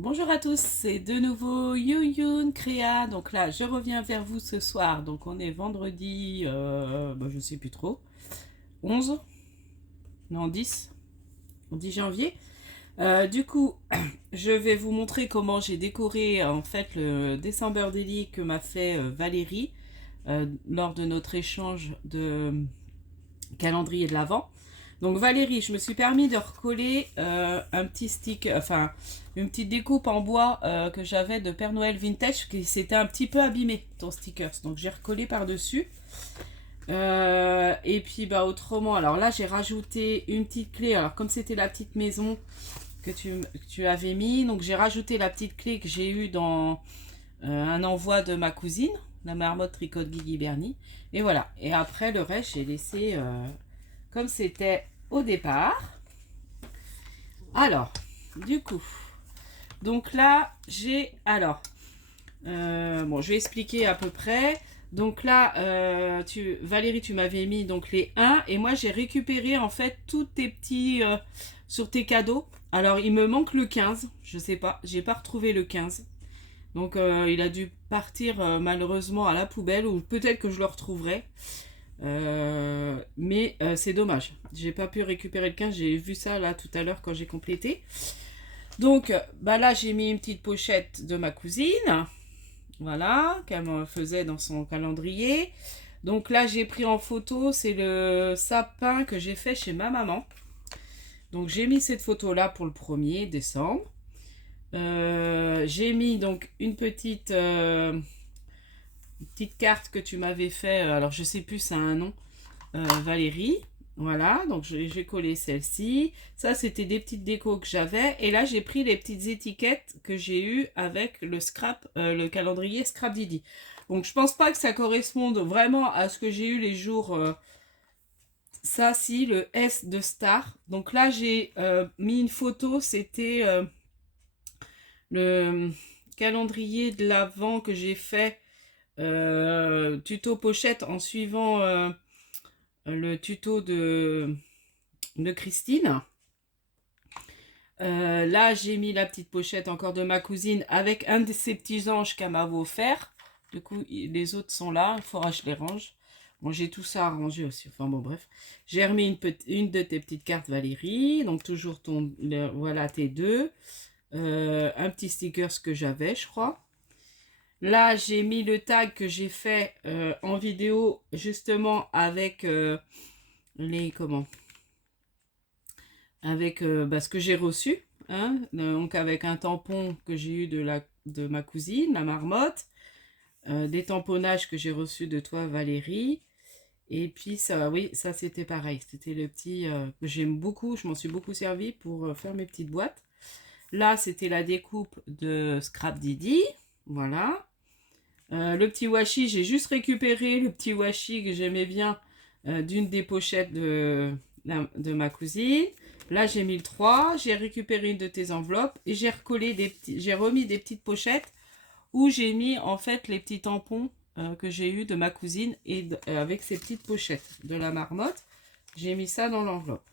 Bonjour à tous, c'est de nouveau Youyun Créa. Donc là, je reviens vers vous ce soir. Donc on est vendredi, je sais plus trop, 11, non 10, 10 janvier. Du coup, je vais vous montrer comment j'ai décoré en fait le December Daily que m'a fait Valérie lors de notre échange de calendrier de l'Avent. Donc Valérie, je me suis permis de recoller un petit stick, enfin une petite découpe en bois que j'avais de Père Noël Vintage qui s'était un petit peu abîmé, ton stickers. Donc j'ai recollé par-dessus. Et puis autrement, alors là j'ai rajouté une petite clé. Alors comme c'était la petite maison que tu avais mis, donc j'ai rajouté la petite clé que j'ai eue dans un envoi de ma cousine, la marmotte tricote Guigui Bernie. Et voilà. Et après le reste j'ai laissé comme c'était au départ. Alors, du coup, donc là, j'ai... Alors, je vais expliquer à peu près. Donc là, Valérie, tu m'avais mis donc les 1 et moi j'ai récupéré en fait tous tes petits sur tes cadeaux. Alors il me manque le 15, je sais pas, j'ai pas retrouvé le 15. Donc il a dû partir malheureusement à la poubelle ou peut-être que je le retrouverai. Mais c'est dommage. J'ai pas pu récupérer le 15. J'ai vu ça là tout à l'heure quand j'ai complété. Donc là j'ai mis une petite pochette de ma cousine. Voilà, qu'elle me faisait dans son calendrier. Donc là j'ai pris en photo, c'est le sapin que j'ai fait chez ma maman. Donc j'ai mis cette photo là pour le 1er décembre. J'ai mis donc une petite carte que tu m'avais fait. Alors je sais plus, ça a un nom. Valérie. Voilà, donc j'ai collé celle-ci. Ça, c'était des petites décos que j'avais. Et là, j'ai pris les petites étiquettes que j'ai eues avec le calendrier Scrap Didi. Donc, je pense pas que ça corresponde vraiment à ce que j'ai eu les jours. Ça, si, le S de Star. Donc là, j'ai mis une photo. C'était le calendrier de l'Avent que j'ai fait. Tuto pochette en suivant le tuto de Christine. Là, j'ai mis la petite pochette encore de ma cousine avec un de ces petits anges qu'elle m'avait offert. Du coup, les autres sont là. Il faudra que je les range. Bon, j'ai tout ça arrangé aussi. Enfin bon, bref. J'ai remis une de tes petites cartes, Valérie. Donc, toujours voilà tes deux. Un petit sticker que j'avais, je crois. Là, j'ai mis le tag que j'ai fait en vidéo, justement, avec comment avec ce que j'ai reçu, hein, donc avec un tampon que j'ai eu de ma cousine, la marmotte, des tamponnages que j'ai reçus de toi Valérie, et puis ça, oui, ça c'était pareil, c'était le petit que j'aime beaucoup, je m'en suis beaucoup servi pour faire mes petites boîtes. Là c'était la découpe de Scrap Didi, voilà. Le petit washi, j'ai juste récupéré le petit washi que j'aimais bien d'une des pochettes de ma cousine. Là, j'ai mis le 3, j'ai récupéré une de tes enveloppes et j'ai remis des petites pochettes où j'ai mis en fait les petits tampons que j'ai eu de ma cousine et avec ces petites pochettes de la marmotte. J'ai mis ça dans l'enveloppe.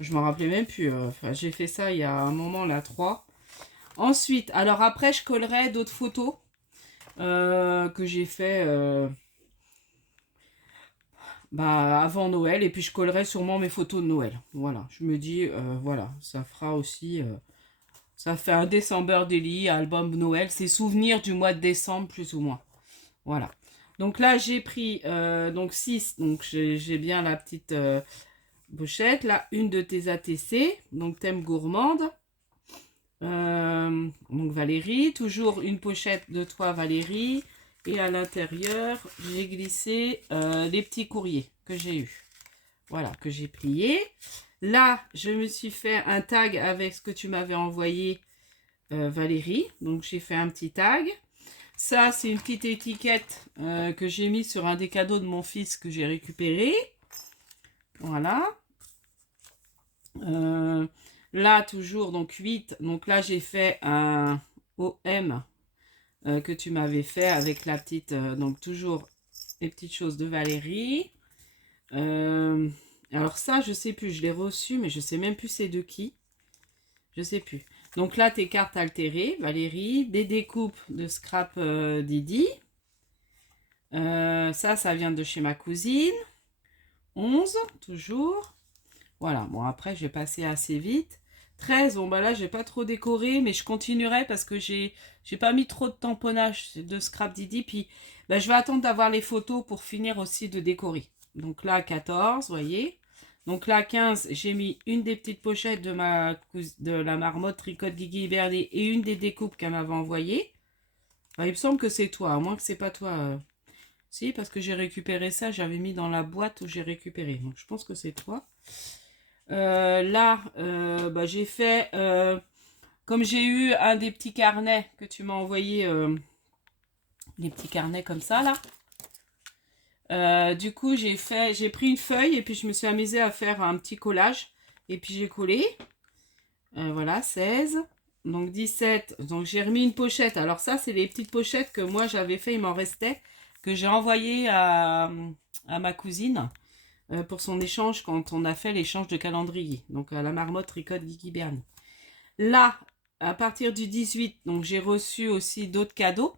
Je m'en rappelais même plus. J'ai fait ça il y a un moment, là, 3. Ensuite, alors après, je collerai d'autres photos que j'ai fait avant Noël et puis je collerai sûrement mes photos de Noël. Voilà, je me dis, voilà, ça fera aussi, ça fait un December Daily, album Noël, c'est souvenirs du mois de décembre plus ou moins. Voilà. Donc là, j'ai pris donc 6, donc j'ai bien la petite pochette. Là, une de tes ATC, donc thème gourmande. Donc Valérie, toujours une pochette de toi Valérie. Et à l'intérieur, j'ai glissé les petits courriers que j'ai eus. Voilà, que j'ai plié. Là, je me suis fait un tag avec ce que tu m'avais envoyé, Valérie. Donc, j'ai fait un petit tag. Ça, c'est une petite étiquette que j'ai mis sur un des cadeaux de mon fils que j'ai récupéré. Voilà. Là, toujours, donc 8. Donc là, j'ai fait un OM que tu m'avais fait avec la petite... donc toujours les petites choses de Valérie. Alors ça, je sais plus. Je l'ai reçu, mais je sais même plus c'est de qui. Je sais plus. Donc là, tes cartes altérées, Valérie, des découpes de scrap Didi. Ça vient de chez ma cousine. 11, toujours. Voilà, bon après, je vais passer assez vite. 13, bon bah là, j'ai pas trop décoré, mais je continuerai parce que j'ai pas mis trop de tamponnage de scrap Didi. Puis, bah, je vais attendre d'avoir les photos pour finir aussi de décorer. Donc là, 14, vous voyez. Donc là, 15, j'ai mis une des petites pochettes de la marmotte Tricotte Guigui Bernet et une des découpes qu'elle m'avait envoyées. Enfin, il me semble que c'est toi, à moins que c'est pas toi. Si, parce que j'ai récupéré ça, j'avais mis dans la boîte où j'ai récupéré. Donc je pense que c'est toi. Là, bah, j'ai fait, comme j'ai eu un des petits carnets que tu m'as envoyé, les petits carnets comme ça là. Du coup, j'ai pris une feuille et puis je me suis amusée à faire un petit collage. Et puis j'ai collé. Voilà, 16. Donc 17. Donc j'ai remis une pochette. Alors ça, c'est les petites pochettes que moi j'avais fait, il m'en restait, que j'ai envoyé à ma cousine pour son échange quand on a fait l'échange de calendrier. Donc à la marmotte Tricotte Guigui Bernie. Là, à partir du 18, donc j'ai reçu aussi d'autres cadeaux.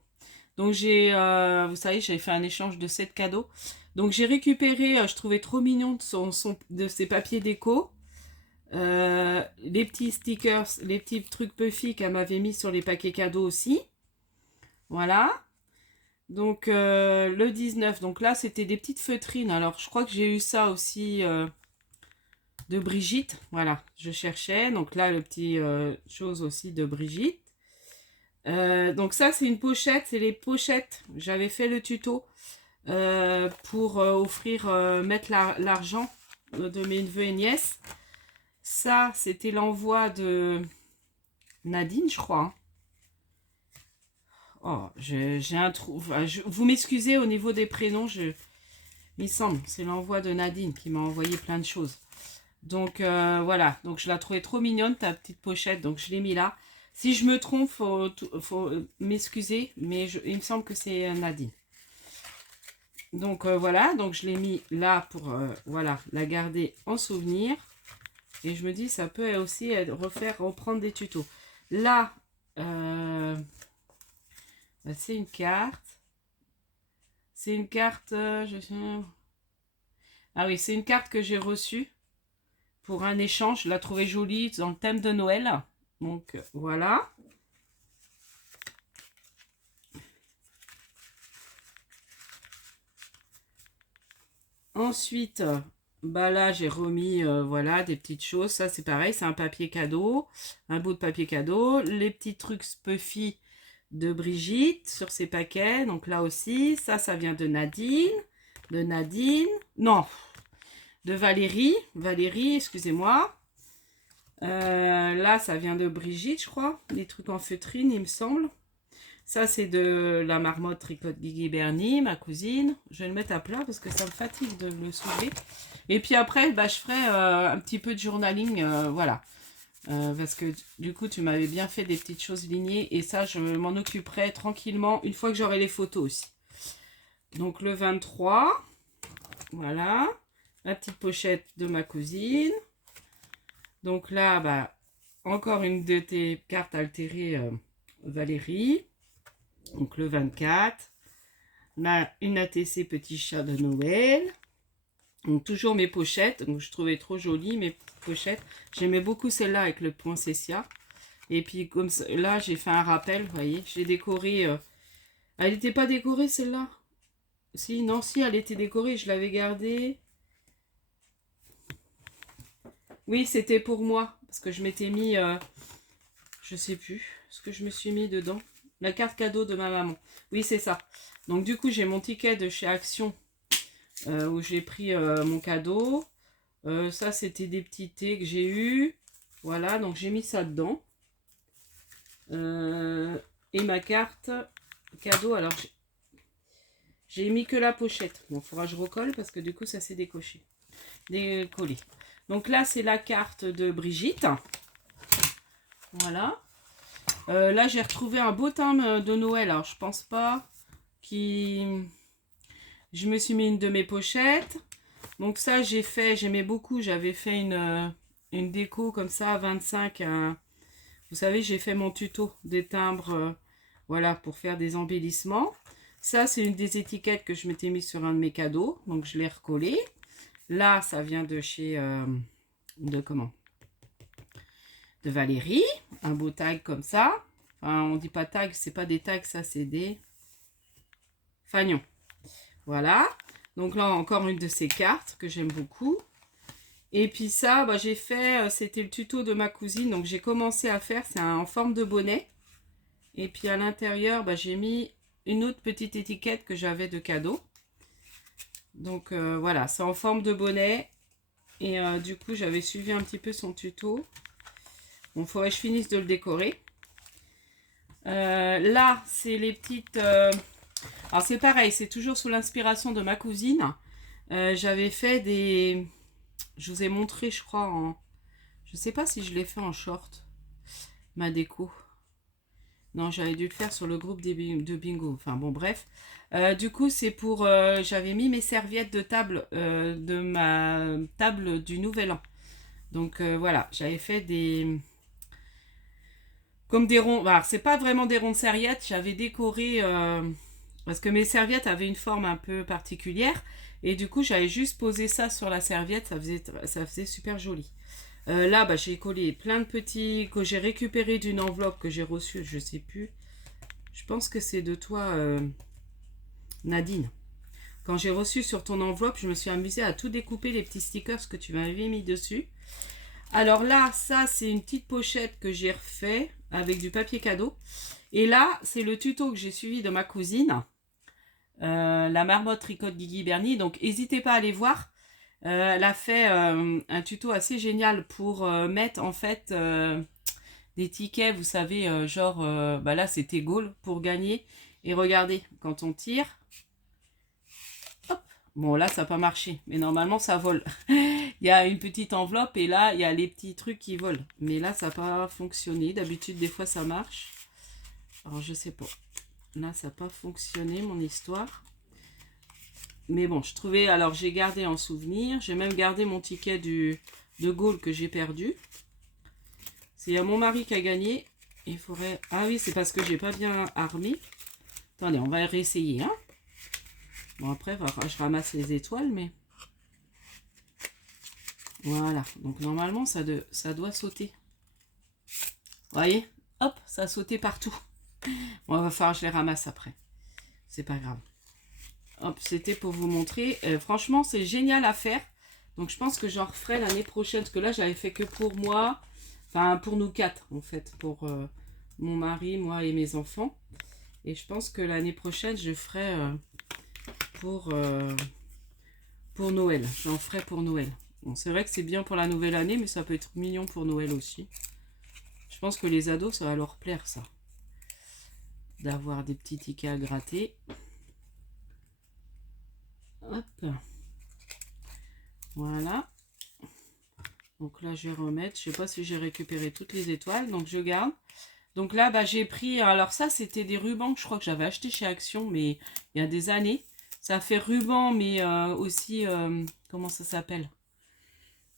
Donc vous savez, j'avais fait un échange de 7 cadeaux. Donc j'ai récupéré, je trouvais trop mignon de ses papiers déco. Les petits stickers, les petits trucs Puffy qu'elle m'avait mis sur les paquets cadeaux aussi. Voilà. Donc le 19, donc là c'était des petites feutrines. Alors je crois que j'ai eu ça aussi de Brigitte. Voilà, je cherchais. Donc là le petit chose aussi de Brigitte. Donc ça c'est une pochette, c'est les pochettes. J'avais fait le tuto pour offrir, mettre l'argent de mes neveux et nièces. Ça c'était l'envoi de Nadine, je crois. Hein. Oh, j'ai un trou. Enfin, vous m'excusez au niveau des prénoms, il me semble, c'est l'envoi de Nadine qui m'a envoyé plein de choses. Donc voilà, donc je la trouvais trop mignonne ta petite pochette, donc je l'ai mis là. Si je me trompe, faut m'excuser, mais il me semble que c'est Nadine. Donc voilà, donc je l'ai mis là pour voilà, la garder en souvenir. Et je me dis, ça peut aussi reprendre des tutos. Là, c'est une carte. C'est une carte... Ah oui, c'est une carte que j'ai reçue pour un échange. Je la trouvais jolie dans le thème de Noël. Donc voilà. Ensuite, bah là j'ai remis voilà des petites choses. Ça c'est pareil, c'est un papier cadeau, un bout de papier cadeau. Les petits trucs Puffy de Brigitte sur ces paquets. Donc là aussi, ça vient de Nadine. Non, de Valérie. Valérie, excusez-moi. Là, ça vient de Brigitte, je crois. Les trucs en feutrine, il me semble. Ça, c'est de la marmotte Tricotte Guigui Bernie, ma cousine. Je vais le mettre à plat parce que ça me fatigue de le soulever. Et puis après, bah, je ferai un petit peu de journaling, voilà. Parce que du coup, tu m'avais bien fait des petites choses lignées. Et ça, je m'en occuperai tranquillement une fois que j'aurai les photos aussi. Donc le 23, voilà. La petite pochette de ma cousine. Donc là, bah, encore une de tes cartes altérées, Valérie. Donc le 24. Là, une ATC Petit Chat de Noël. Donc toujours mes pochettes. Donc je trouvais trop jolies mes pochettes. J'aimais beaucoup celle-là avec le poinsettia. Et puis comme ça, là, j'ai fait un rappel, vous voyez. J'ai décoré... Elle n'était pas décorée celle-là? Si, non, si, elle était décorée. Je l'avais gardée. Oui, c'était pour moi. Parce que je m'étais mis... je sais plus ce que je me suis mis dedans. La carte cadeau de ma maman. Oui, c'est ça. Donc du coup, j'ai mon ticket de chez Action où j'ai pris mon cadeau. Ça, c'était des petits thés que j'ai eu. Voilà, donc j'ai mis ça dedans. Et ma carte cadeau, alors j'ai mis que la pochette. Bon, il faudra que je recolle parce que du coup, ça s'est décollé. Donc là, c'est la carte de Brigitte. Voilà. Là, j'ai retrouvé un beau thym de Noël. Alors, je pense pas qu'il... Je me suis mis une de mes pochettes. Donc ça, j'aimais beaucoup. J'avais fait une déco comme ça, 25 Vous savez, j'ai fait mon tuto des timbres, voilà, pour faire des embellissements. Ça, c'est une des étiquettes que je m'étais mis sur un de mes cadeaux. Donc, je l'ai recollé. Là, ça vient de chez... de comment? De Valérie. Un beau tag comme ça. Enfin, on dit pas tag, c'est pas des tags, ça, c'est des fanions. Voilà. Donc là, encore une de ces cartes que j'aime beaucoup. Et puis ça, bah, j'ai fait, c'était le tuto de ma cousine. Donc, j'ai commencé à faire, c'est en forme de bonnet. Et puis à l'intérieur, bah, j'ai mis une autre petite étiquette que j'avais de cadeau. Donc voilà, c'est en forme de bonnet. Et du coup, j'avais suivi un petit peu son tuto. Bon, il faudrait que je finisse de le décorer. Là, c'est les petites... Alors c'est pareil, c'est toujours sous l'inspiration de ma cousine. J'avais fait des... Je vous ai montré, je crois, en... Je sais pas si je l'ai fait en short, ma déco. Non, j'avais dû le faire sur le groupe de bingo. Enfin bon, bref. Du coup, c'est pour... j'avais mis mes serviettes de table de ma table du Nouvel An. Donc voilà, j'avais fait des... Comme des ronds... Alors, c'est pas vraiment des ronds de serviettes. J'avais décoré... parce que mes serviettes avaient une forme un peu particulière. Et du coup, j'avais juste posé ça sur la serviette. Ça faisait super joli. Là, bah, j'ai collé plein de petits que j'ai récupéré d'une enveloppe que j'ai reçue, je sais plus. Je pense que c'est de toi, Nadine. Quand j'ai reçu sur ton enveloppe, je me suis amusée à tout découper les petits stickers que tu m'avais mis dessus. Alors là, ça, c'est une petite pochette que j'ai refait avec du papier cadeau. Et là, c'est le tuto que j'ai suivi de ma cousine, la marmotte tricote Guigui Bernie. Donc, n'hésitez pas à aller voir. Elle a fait un tuto assez génial pour mettre en fait des tickets, vous savez, genre, bah là c'était Gaulle pour gagner. Et regardez, quand on tire, hop, bon là ça n'a pas marché, mais normalement ça vole. Il y a une petite enveloppe et là il y a les petits trucs qui volent. Mais là ça n'a pas fonctionné, d'habitude des fois ça marche. Alors je sais pas, là ça n'a pas fonctionné mon histoire. Mais bon, je trouvais... Alors, j'ai gardé en souvenir. J'ai même gardé mon ticket de Gaulle que j'ai perdu. C'est mon mari qui a gagné. Il faudrait... Ah oui, c'est parce que j'ai pas bien armé. Attendez, on va réessayer. Hein. Bon, après, je ramasse les étoiles, mais... Voilà. Donc, normalement, ça doit sauter. Vous voyez? Hop, ça a sauté partout. Bon, il va falloir que je les ramasse après. C'est pas grave. Hop, c'était pour vous montrer. Franchement, c'est génial à faire. Donc, je pense que j'en referai l'année prochaine. Parce que là, j'avais fait que pour moi. Enfin, pour nous quatre, en fait. Pour mon mari, moi et mes enfants. Et je pense que l'année prochaine, je ferai pour Noël. J'en ferai pour Noël. Bon, c'est vrai que c'est bien pour la nouvelle année, mais ça peut être mignon pour Noël aussi. Je pense que les ados, ça va leur plaire, ça. D'avoir des petits tickets à gratter. Hop. Voilà. Donc là, je vais remettre. Je sais pas si j'ai récupéré toutes les étoiles. Donc, je garde. Donc là, bah, j'ai pris... Alors ça, c'était des rubans que je crois que j'avais acheté chez Action, mais il y a des années. Ça fait ruban, mais aussi... comment ça s'appelle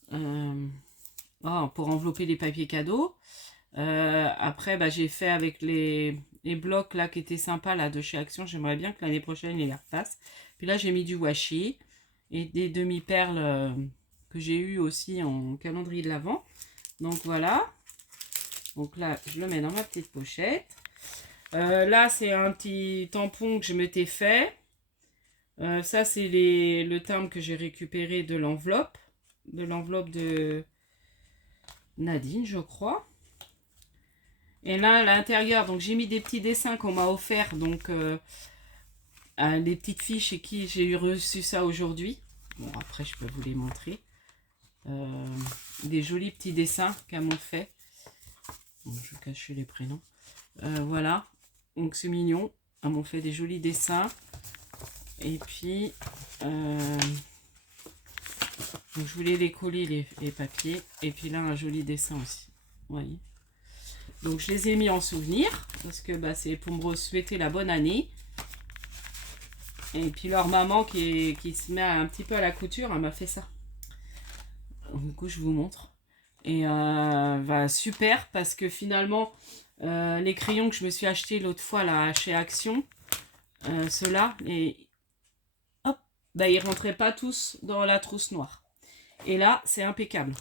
pour envelopper les papiers cadeaux. Après, bah, j'ai fait avec les blocs là qui étaient sympas là de chez Action. J'aimerais bien que l'année prochaine, ils les refassent. Puis là, j'ai mis du washi et des demi-perles que j'ai eu aussi en calendrier de l'Avent. Donc voilà. Donc là, je le mets dans ma petite pochette. Là, c'est un petit tampon que je m'étais fait. Ça, c'est le timbre que j'ai récupéré de l'enveloppe. De l'enveloppe de Nadine, je crois. Et là, à l'intérieur, donc j'ai mis des petits dessins qu'on m'a offert. Donc, les petites filles chez qui j'ai reçu ça aujourd'hui. Bon, après, je peux vous les montrer. Des jolis petits dessins qu'elles m'ont fait. Bon, je vais cacher les prénoms. Voilà. Donc, c'est mignon. Elles m'ont fait des jolis dessins. Et puis, donc je voulais les coller, les papiers. Et puis là, un joli dessin aussi. Vous voyez. Donc, je les ai mis en souvenir. Parce que bah, c'est pour me souhaiter la bonne année. Et puis leur maman qui se met un petit peu à la couture, elle m'a fait ça. Du coup, je vous montre. Et super, parce que finalement, les crayons que je me suis acheté l'autre fois là, chez Action, ceux-là, et hop, bah, ils rentraient pas tous dans la trousse noire. Et là, c'est impeccable.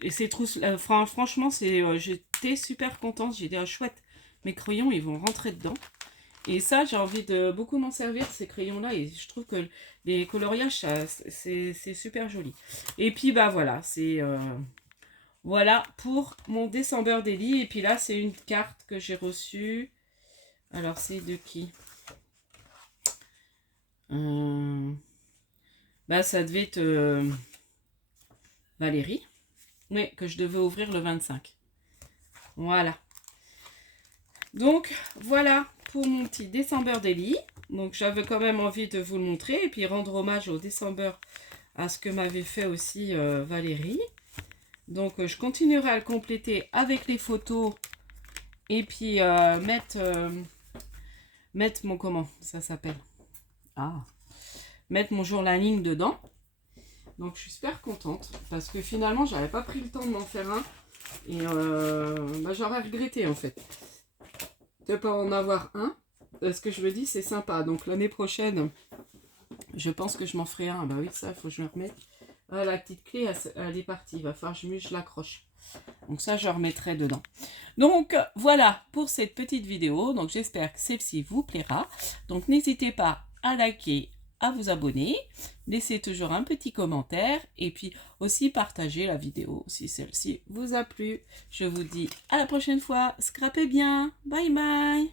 Et ces trousses, franchement, j'étais super contente. J'ai dit, ah, chouette, mes crayons, ils vont rentrer dedans. Et ça, j'ai envie de beaucoup m'en servir, ces crayons-là. Et je trouve que les coloriages, c'est super joli. Et puis, bah voilà, voilà pour mon December Daily. Et puis là, c'est une carte que j'ai reçue. Alors, c'est de qui? Bah, ça devait être Valérie. Oui, que je devais ouvrir le 25. Voilà. Donc, voilà pour mon petit December Daily. Donc, j'avais quand même envie de vous le montrer et puis rendre hommage au December, à ce que m'avait fait aussi Valérie. Donc, je continuerai à le compléter avec les photos et puis mettre mon, comment ça s'appelle? Mettre mon journaling dedans. Donc, je suis super contente parce que finalement, j'avais pas pris le temps de m'en faire un et j'aurais regretté en fait de pas en avoir un. Ce que je me dis, c'est sympa. Donc l'année prochaine, je pense que je m'en ferai un. Bah oui, ça, il faut que je me remette. Ah, la petite clé, elle est partie. Il va falloir que je l'accroche. Donc ça, je remettrai dedans. Donc voilà pour cette petite vidéo. Donc j'espère que celle-ci vous plaira. Donc n'hésitez pas à liker, à vous abonner. Laissez toujours un petit commentaire. Et puis aussi partager la vidéo si celle-ci vous a plu. Je vous dis à la prochaine fois. Scrapez bien. Bye bye.